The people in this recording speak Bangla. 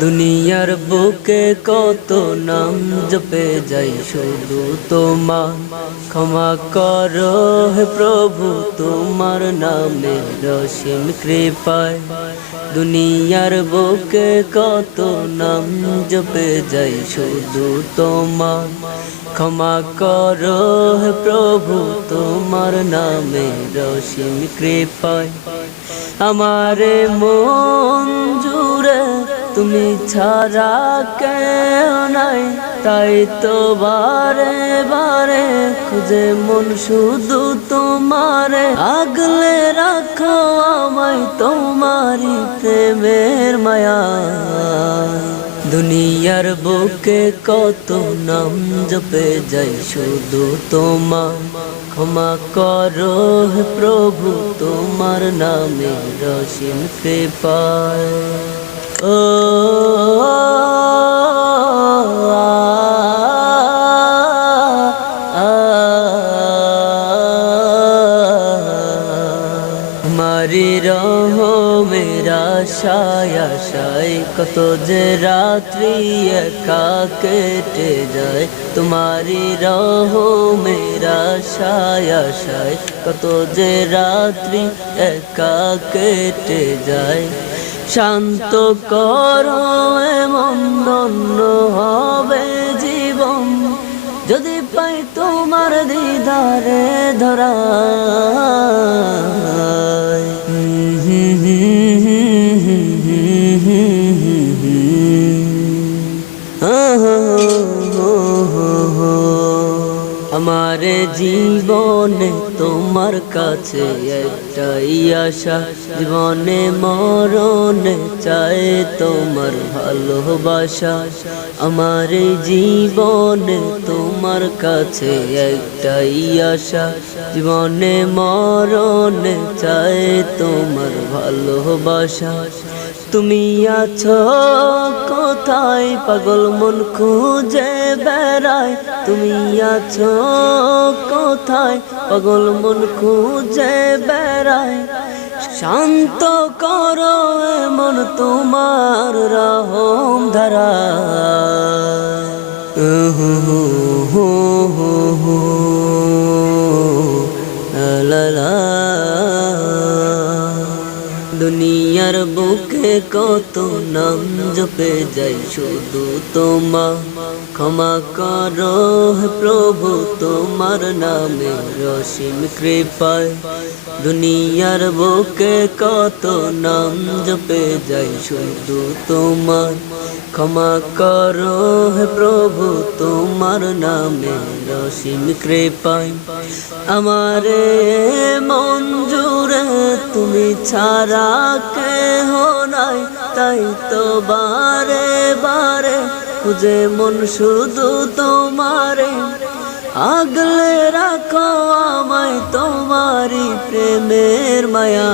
দুনিয়ার বুকে কত নাম জপে যাই, শুধু তোমার ক্ষমা করো হে প্রভু, তোমার নামে রসিম কৃপায়। দুনিয়ার বুকে কত নাম জপে যাই, শুধু তোমার ক্ষমা করো হে প্রভু, তোমার নামে রসিম কৃপায়। আমারে মন জুড়ে তুমি ছাড়া কেউ নাই, তাই তো বারে বারে খুঁজে মন শুধু তোমারে। আগলে রাখো আমায় তোমারি প্রেমের মায়া। দুনিয়ার বুকে কত নাম জপে যাই, শুধু তোমার ক্ষমা করো হে প্রভু, তোমার নামে রসিম কৃপায়। ও মারি রহমের আশায় আশায় কত যে রাত্রি একা কেটে যায়। তোমারি রহমের আশায় আশায় কত যে রাত্রি একা কেটে যায়। শান্ত করো এমন ধন্য হবে জীবন, যদি পাই তোমার দিদারে ধরা। আমার জীবনে তোমার কাছে একটাই আশা, জীবনে মরণে চাই তোমার ভালোবাসা। আমার জীবনে তোমার কাছে একটাই আশা, জীবনে মরণে চাই তোমার ভালোবাসা। তুমি আছো কোথায় পাগল মন খুঁজে বেড়ায়, তুমি আছো কোথায় পাগল মন খুঁজে বেড়ায়। শান্ত করো মন তোমার রহম ধারা। দুনিয়ার বুকে কত নাম জপে যাই, শুধু তোমার ক্ষমা করো হে প্রভু, তোমার নামে রসিম কৃপায়। দুনিয়ার বুকে কত নাম জপে যাই, শুধু তোমার ক্ষমা করো হে প্রভু, তোমার নামে রসিম কৃপায়। আমারে মন জুড়ে তুমি ছাড়া কেহ নাই, তাই তো বারে বারে খুঁজে মন শুধু তোমারে। আগলে রাখো আমায় তোমারি প্রেমের মায়া।